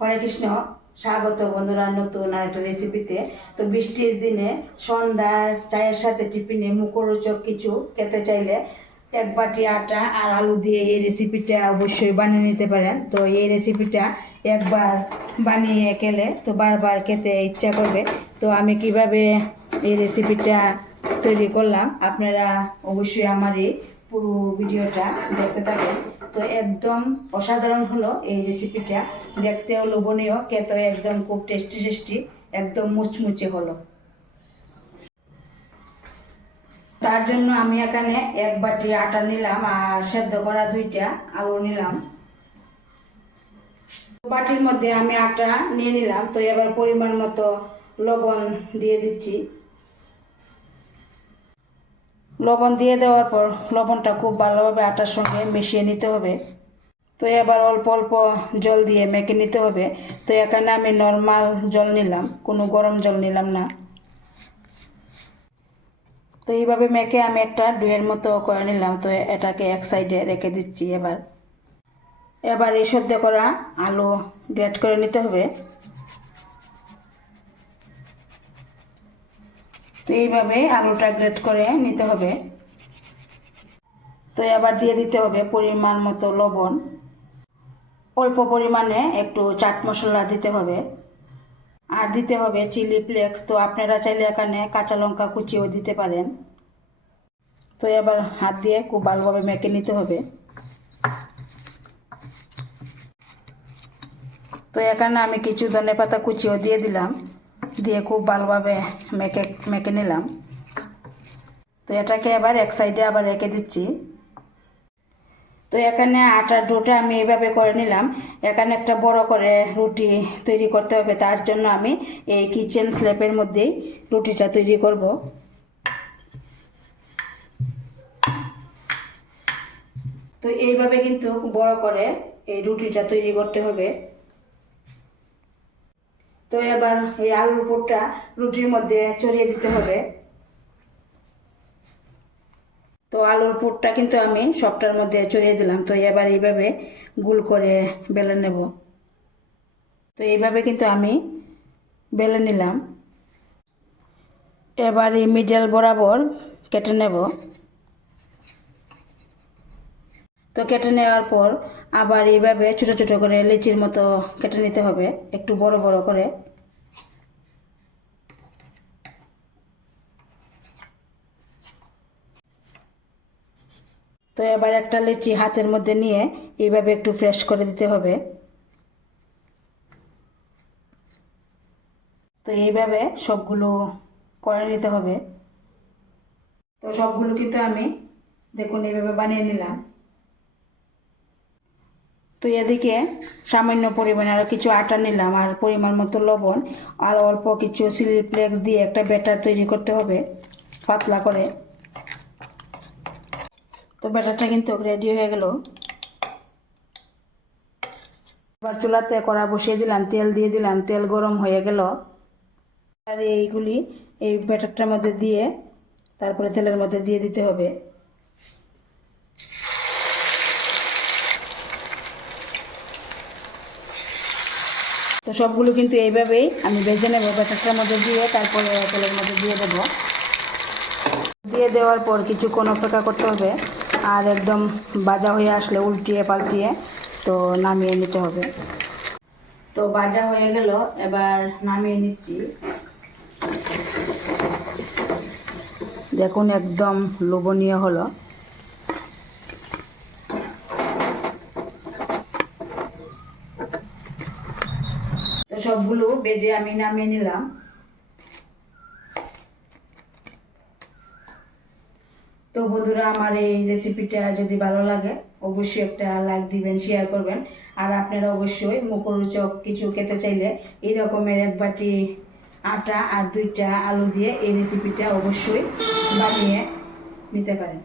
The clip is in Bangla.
হরে কৃষ্ণ, স্বাগত বন্ধুরা নতুন আরেকটা রেসিপিতে। তো বৃষ্টির দিনে সন্ধ্যার চায়ের সাথে টিফিনে মুখরোচক কিছু খেতে চাইলে এক বাটি আটা আর আলু দিয়ে এই রেসিপিটা অবশ্যই বানিয়ে নিতে পারেন। তো এই রেসিপিটা একবার বানিয়ে খেলে তো বারবার খেতে ইচ্ছা করবে। তো আমি কিভাবে এই রেসিপিটা তৈরি করলাম আপনারা অবশ্যই আমার এই পুরো ভিডিওটা দেখতে থাকেন। তো একদম অসাধারণ হলো এই রেসিপিটা, দেখতেও লোভনীয়, খেতেও একদম খুব টেস্টি টেস্টি, একদম মুচমুচে হলো। তার জন্য আমি এখানে এক বাটি আটা নিলাম আর সেদ্ধ করা 2টা আলু নিলাম। বাটির মধ্যে আমি আটা নিয়ে নিলাম। তো এবার পরিমাণ মতো লবণ দিয়ে দিচ্ছি। লবণ দিয়ে দেওয়ার পর লবণটা খুব ভালোভাবে আটার সঙ্গে মিশিয়ে নিতে হবে। তো এবার অল্প অল্প জল দিয়ে মেখে নিতে হবে। তো এখানে আমি নর্মাল জল নিলাম, কোনো গরম জল নিলাম না। তো এইভাবে মেখে আমি একটা ডুয়ের মতো করে নিলাম। তো এটাকে এক সাইডে রেখে দিচ্ছি। এবার এই সেদ্ধ করা আলু গ্রেট করে নিতে হবে। তো এইভাবে আলুটা গ্রেট করে নিতে হবে। তো এবার দিয়ে দিতে হবে পরিমাণ মতো লবণ, অল্প পরিমাণে একটু চাট মশলা দিতে হবে, আর দিতে হবে চিলি ফ্লেক্স। তো আপনারা চাইলে এখানে কাঁচা লঙ্কা কুচিও দিতে পারেন। তো এবার হাত দিয়ে খুব ভালোভাবে মেখে নিতে হবে। তো এখানে আমি কিছু ধনেপাতা কুচিও দিয়ে দিলাম, দিয়ে খুব ভালোভাবে মেখে নিলাম। তো এটাকে এবার এক সাইডে আবার রেখে দিচ্ছি। তো এখানে আটার ডোটা আমি এইভাবে করে নিলাম। এখানে একটা বড় করে রুটি তৈরি করতে হবে। তার জন্য আমি এই কিচেন স্ল্যাবের মধ্যেই রুটিটা তৈরি করব। তো এইভাবে কিন্তু বড় করে এই রুটিটা তৈরি করতে হবে। তো এবার এই আলুর পুরটা রুটির মধ্যে ছড়িয়ে দিতে হবে। তো আলুর পুরটা কিন্তু আমি সবটার মধ্যে ছড়িয়ে দিলাম। তো এবার এইভাবে গোল করে বেলে নেব। তো এইভাবে কিন্তু আমি বেলে নিলাম। এবার এই মিডল বরাবর কেটে নেব। তো কেটে নেওয়ার পর আবার এইভাবে ছোট ছোট করে লিচির মতো কেটে নিতে হবে, একটু বড় বড় করে। তো এবার একটা লিচি হাতের মধ্যে নিয়ে এইভাবে একটু ফ্রেশ করে দিতে হবে। তো এইভাবে সবগুলো করে নিতে হবে। তো সবগুলো কিন্তু আমি দেখুন এইভাবে বানিয়ে নিলাম। তো এদিকে সামান্য পরিমাণে আরও কিছু আটা নিলাম আর পরিমাণ মতো লবণ আর অল্প কিছু চিলি ফ্লেক্স দিয়ে একটা ব্যাটার তৈরি করতে হবে পাতলা করে। তো ব্যাটারটা কিন্তু রেডি হয়ে গেল। এবার চুলাতে কড়া বসিয়ে দিলাম, তেল দিয়ে দিলাম, তেল গরম হয়ে গেল। আর এইগুলি এই ব্যাটারটার মধ্যে দিয়ে তারপরে তেলের মধ্যে দিয়ে দিতে হবে। তো সবগুলো কিন্তু এইভাবেই আমি ভেজে নেব ব্যাটারটার মধ্যে দিয়ে, তারপরে তেলের মধ্যে দিয়ে দেব। দিয়ে দেওয়ার পর কিছুক্ষণ অপেক্ষা করতে হবে। আর একদম ভাজা হয়ে আসলে উল্টিয়ে পাল্টিয়ে তো নামিয়ে নিতে হবে। তো ভাজা হয়ে গেল, এবার নামিয়ে নিচ্ছি। দেখুন একদম লোভনীয় হলো। তো সবগুলো ভেজে আমি নামিয়ে নিলাম। তো বন্ধুরা, আমার এই রেসিপিটা যদি ভালো লাগে অবশ্যই একটা লাইক দিবেন, শেয়ার করবেন। আর আপনারা অবশ্যই মুখরোচক কিছু খেতে চাইলে এই রকমের এক বাটি আটা আর 2টা আলু দিয়ে এই রেসিপিটা অবশ্যই বানিয়ে নিতে পারেন।